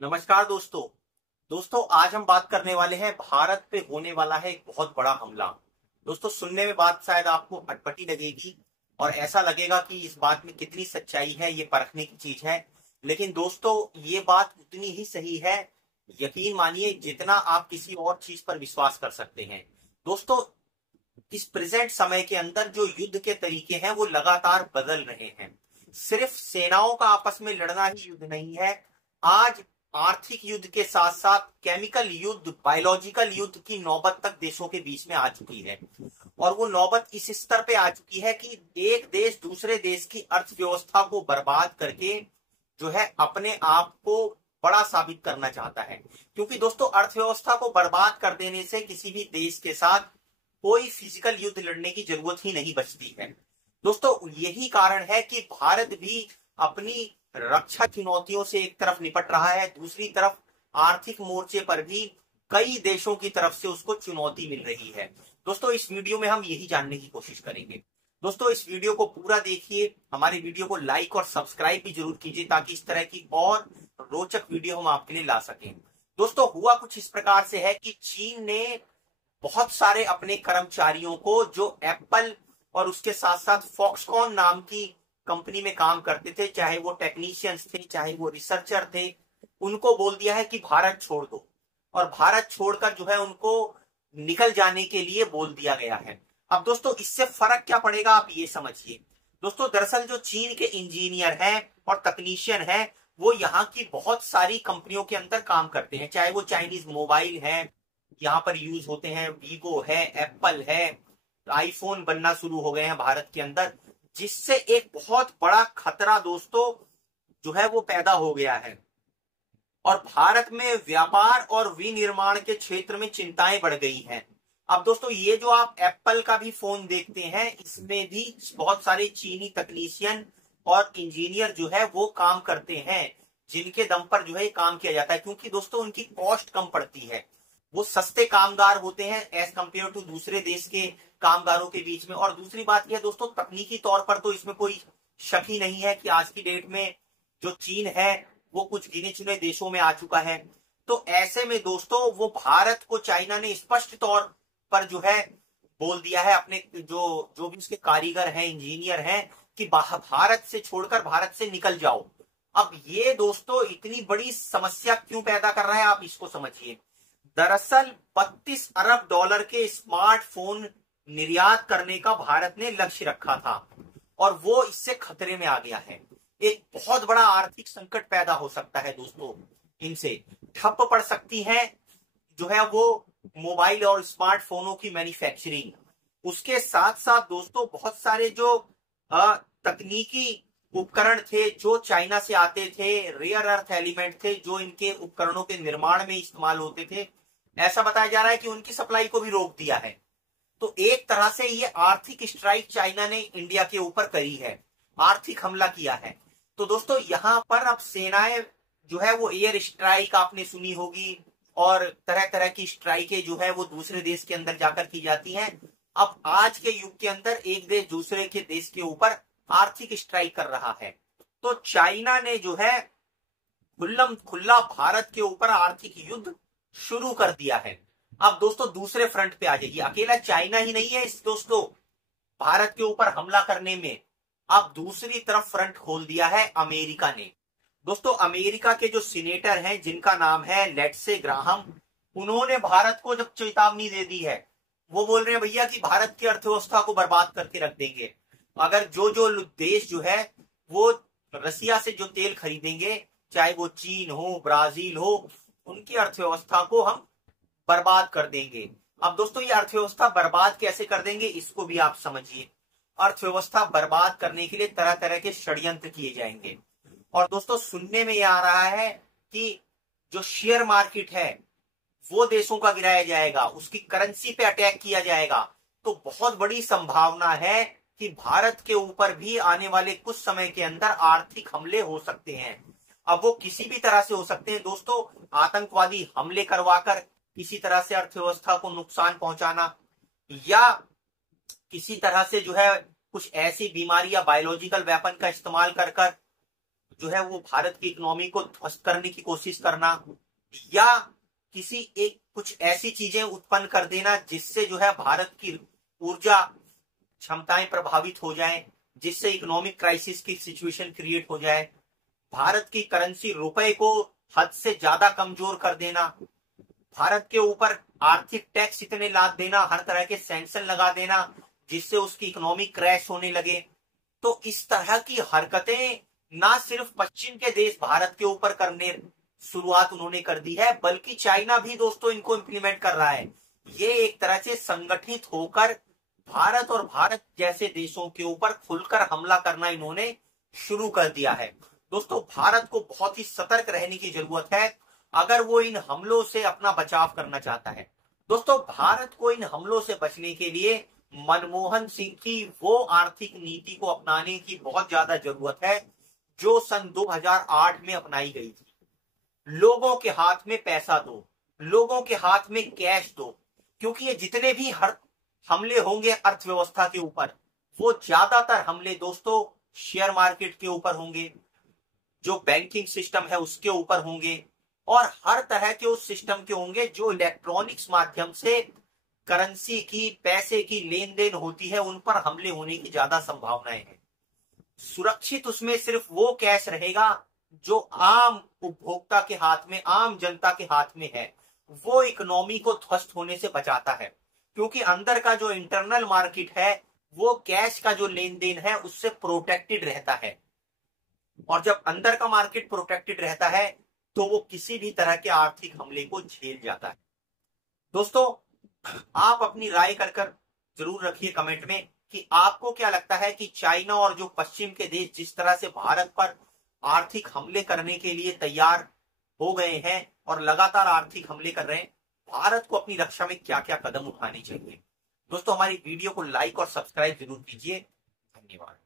नमस्कार दोस्तों। आज हम बात करने वाले हैं भारत पे होने वाला है एक बहुत बड़ा हमला। दोस्तों, सुनने में बात शायद आपको अटपटी लगेगी और ऐसा लगेगा कि इस बात में कितनी सच्चाई है ये परखने की चीज है। लेकिन दोस्तों, ये बात उतनी ही सही है, यकीन मानिए, जितना आप किसी और चीज पर विश्वास कर सकते हैं। दोस्तों, इस प्रेजेंट समय के अंदर जो युद्ध के तरीके हैं वो लगातार बदल रहे हैं। सिर्फ सेनाओं का आपस में लड़ना ही युद्ध नहीं है। आज आर्थिक युद्ध के साथ साथ केमिकल युद्ध, बायोलॉजिकल युद्ध की नौबत तक देशों के बीच में आ चुकी है। और वो नौबत इस स्तर पे आ चुकी है कि एक देश दूसरे देश की अर्थव्यवस्था को बर्बाद करके जो है अपने आप को बड़ा साबित करना चाहता है। क्योंकि दोस्तों, अर्थव्यवस्था को बर्बाद कर देने से किसी भी देश के साथ कोई फिजिकल युद्ध लड़ने की जरूरत ही नहीं बचती है। दोस्तों, यही कारण है कि भारत भी अपनी रक्षा चुनौतियों से एक तरफ निपट रहा है, दूसरी तरफ आर्थिक मोर्चे पर भी कई देशों की तरफ से उसको चुनौती मिल रही है। दोस्तों, इस वीडियो में हम यही जानने की कोशिश करेंगे। दोस्तों, इस वीडियो को पूरा देखिए, हमारे वीडियो को लाइक और सब्सक्राइब भी जरूर कीजिए ताकि इस तरह की और रोचक वीडियो हम आपके लिए ला सकें। दोस्तों, हुआ कुछ इस प्रकार से है कि चीन ने बहुत सारे अपने कर्मचारियों को, जो एप्पल और उसके साथ साथ फॉक्सकॉन नाम की कंपनी में काम करते थे, चाहे वो टेक्नीशियंस थे चाहे वो रिसर्चर थे, उनको बोल दिया है कि भारत छोड़ दो। और भारत छोड़कर जो है उनको निकल जाने के लिए बोल दिया गया है। अब दोस्तों, इससे फर्क क्या पड़ेगा आप ये समझिए। दोस्तों, दरअसल जो चीन के इंजीनियर हैं और तकनीशियन हैं, वो यहाँ की बहुत सारी कंपनियों के अंदर काम करते हैं, चाहे वो चाइनीज मोबाइल है यहाँ पर यूज होते हैं, वीगो है, एप्पल है, आईफोन बनना शुरू हो गए हैं भारत के अंदर, जिससे एक बहुत बड़ा खतरा दोस्तों जो है वो पैदा हो गया है। और भारत में व्यापार और विनिर्माण के क्षेत्र में चिंताएं बढ़ गई हैं। अब दोस्तों, ये जो आप एप्पल का भी फोन देखते हैं, इसमें भी बहुत सारे चीनी तकनीशियन और इंजीनियर जो है वो काम करते हैं, जिनके दम पर जो है काम किया जाता है। क्योंकि दोस्तों, उनकी कॉस्ट कम पड़ती है, वो सस्ते कामगार होते हैं एज कंपेयर टू दूसरे देश के कामगारों के बीच में। और दूसरी बात यह दोस्तों, तकनीकी तौर पर तो इसमें कोई शक ही नहीं है कि आज की डेट में जो चीन है वो कुछ गिने चुने देशों में आ चुका है। तो ऐसे में दोस्तों, वो भारत को, चाइना ने स्पष्ट तौर पर जो है बोल दिया है अपने जो जो भी उसके कारीगर हैं, इंजीनियर हैं, कि भारत से छोड़कर भारत से निकल जाओ। अब ये दोस्तों इतनी बड़ी समस्या क्यों पैदा कर रहा है, आप इसको समझिए। दरअसल 32 अरब डॉलर के स्मार्टफोन निर्यात करने का भारत ने लक्ष्य रखा था और वो इससे खतरे में आ गया है। एक बहुत बड़ा आर्थिक संकट पैदा हो सकता है दोस्तों, इनसे ठप पड़ सकती है जो है वो मोबाइल और स्मार्टफोनों की मैन्युफैक्चरिंग। उसके साथ साथ दोस्तों, बहुत सारे जो तकनीकी उपकरण थे जो चाइना से आते थे, रेयर अर्थ एलिमेंट थे जो इनके उपकरणों के निर्माण में इस्तेमाल होते थे, ऐसा बताया जा रहा है कि उनकी सप्लाई को भी रोक दिया है। तो एक तरह से ये आर्थिक स्ट्राइक चाइना ने इंडिया के ऊपर करी है, आर्थिक हमला किया है। तो दोस्तों, यहां पर अब सेनाएं जो है वो एयर स्ट्राइक आपने सुनी होगी, और तरह तरह की स्ट्राइकें जो है वो दूसरे देश के अंदर जाकर की जाती हैं। अब आज के युग के अंदर एक देश दूसरे के देश के ऊपर आर्थिक स्ट्राइक कर रहा है। तो चाइना ने जो है खुल्लम खुल्ला भारत के ऊपर आर्थिक युद्ध शुरू कर दिया है। अब दोस्तों, दूसरे फ्रंट पे आ जाइए। अकेला चाइना ही नहीं है इस दोस्तों भारत के ऊपर हमला करने में, अब दूसरी तरफ फ्रंट खोल दिया है अमेरिका ने। दोस्तों, अमेरिका के जो सीनेटर हैं जिनका नाम है लिंडसे ग्राहम, उन्होंने भारत को जब चेतावनी दे दी है, वो बोल रहे हैं भैया कि भारत की अर्थव्यवस्था को बर्बाद करके रख देंगे अगर जो देश जो है वो रसिया से जो तेल खरीदेंगे, चाहे वो चीन हो, ब्राजील हो, उनकी अर्थव्यवस्था को हम बर्बाद कर देंगे। अब दोस्तों, ये अर्थव्यवस्था बर्बाद कैसे कर देंगे इसको भी आप समझिए। अर्थव्यवस्था बर्बाद करने के लिए तरह तरह के षड्यंत्र किए जाएंगे। और दोस्तों, सुनने में यह आ रहा है कि जो शेयर मार्केट है वो देशों का गिराया जाएगा, उसकी करेंसी पे अटैक किया जाएगा। तो बहुत बड़ी संभावना है कि भारत के ऊपर भी आने वाले कुछ समय के अंदर आर्थिक हमले हो सकते हैं। अब वो किसी भी तरह से हो सकते हैं दोस्तों, आतंकवादी हमले करवाकर किसी तरह से अर्थव्यवस्था को नुकसान पहुंचाना, या किसी तरह से जो है कुछ ऐसी बीमारी या बायोलॉजिकल वेपन का इस्तेमाल कर जो है वो भारत की इकोनॉमी को ध्वस्त करने की कोशिश करना, या किसी एक कुछ ऐसी चीजें उत्पन्न कर देना जिससे जो है भारत की ऊर्जा क्षमताएं प्रभावित हो जाएं, जिससे इकोनॉमिक क्राइसिस की सिचुएशन क्रिएट हो जाए, भारत की करेंसी रुपए को हद से ज्यादा कमजोर कर देना, भारत के ऊपर आर्थिक टैक्स इतने लाद देना, हर तरह के सैंक्शन लगा देना जिससे उसकी इकोनॉमी क्रैश होने लगे। तो इस तरह की हरकतें ना सिर्फ पश्चिम के देश भारत के ऊपर करने शुरुआत उन्होंने कर दी है, बल्कि चाइना भी दोस्तों इनको इंप्लीमेंट कर रहा है। ये एक तरह से संगठित होकर भारत और भारत जैसे देशों के ऊपर खुलकर हमला करना इन्होंने शुरू कर दिया है। दोस्तों भारत को बहुत ही सतर्क रहने की जरूरत है अगर वो इन हमलों से अपना बचाव करना चाहता है। दोस्तों भारत को इन हमलों से बचने के लिए मनमोहन सिंह की वो आर्थिक नीति को अपनाने की बहुत ज्यादा जरूरत है जो सन 2008 में अपनाई गई थी। लोगों के हाथ में पैसा दो, लोगों के हाथ में कैश दो, क्योंकि ये जितने भी हर हमले होंगे अर्थव्यवस्था के ऊपर, वो ज्यादातर हमले दोस्तों शेयर मार्केट के ऊपर होंगे, जो बैंकिंग सिस्टम है उसके ऊपर होंगे, और हर तरह के उस सिस्टम के होंगे जो इलेक्ट्रॉनिक्स माध्यम से करेंसी की, पैसे की लेन देन होती है, उन पर हमले होने की ज्यादा संभावनाएं हैं। सुरक्षित उसमें सिर्फ वो कैश रहेगा जो आम उपभोक्ता के हाथ में, आम जनता के हाथ में है। वो इकोनॉमी को ध्वस्त होने से बचाता है, क्योंकि अंदर का जो इंटरनल मार्केट है वो कैश का जो लेन देन है उससे प्रोटेक्टेड रहता है, और जब अंदर का मार्केट प्रोटेक्टेड रहता है तो वो किसी भी तरह के आर्थिक हमले को झेल जाता है। दोस्तों आप अपनी राय कर जरूर रखिए कमेंट में कि आपको क्या लगता है कि चाइना और जो पश्चिम के देश जिस तरह से भारत पर आर्थिक हमले करने के लिए तैयार हो गए हैं और लगातार आर्थिक हमले कर रहे हैं, भारत को अपनी रक्षा में क्या क्या कदम उठाने चाहिए। दोस्तों हमारी वीडियो को लाइक और सब्सक्राइब जरूर कीजिए। धन्यवाद।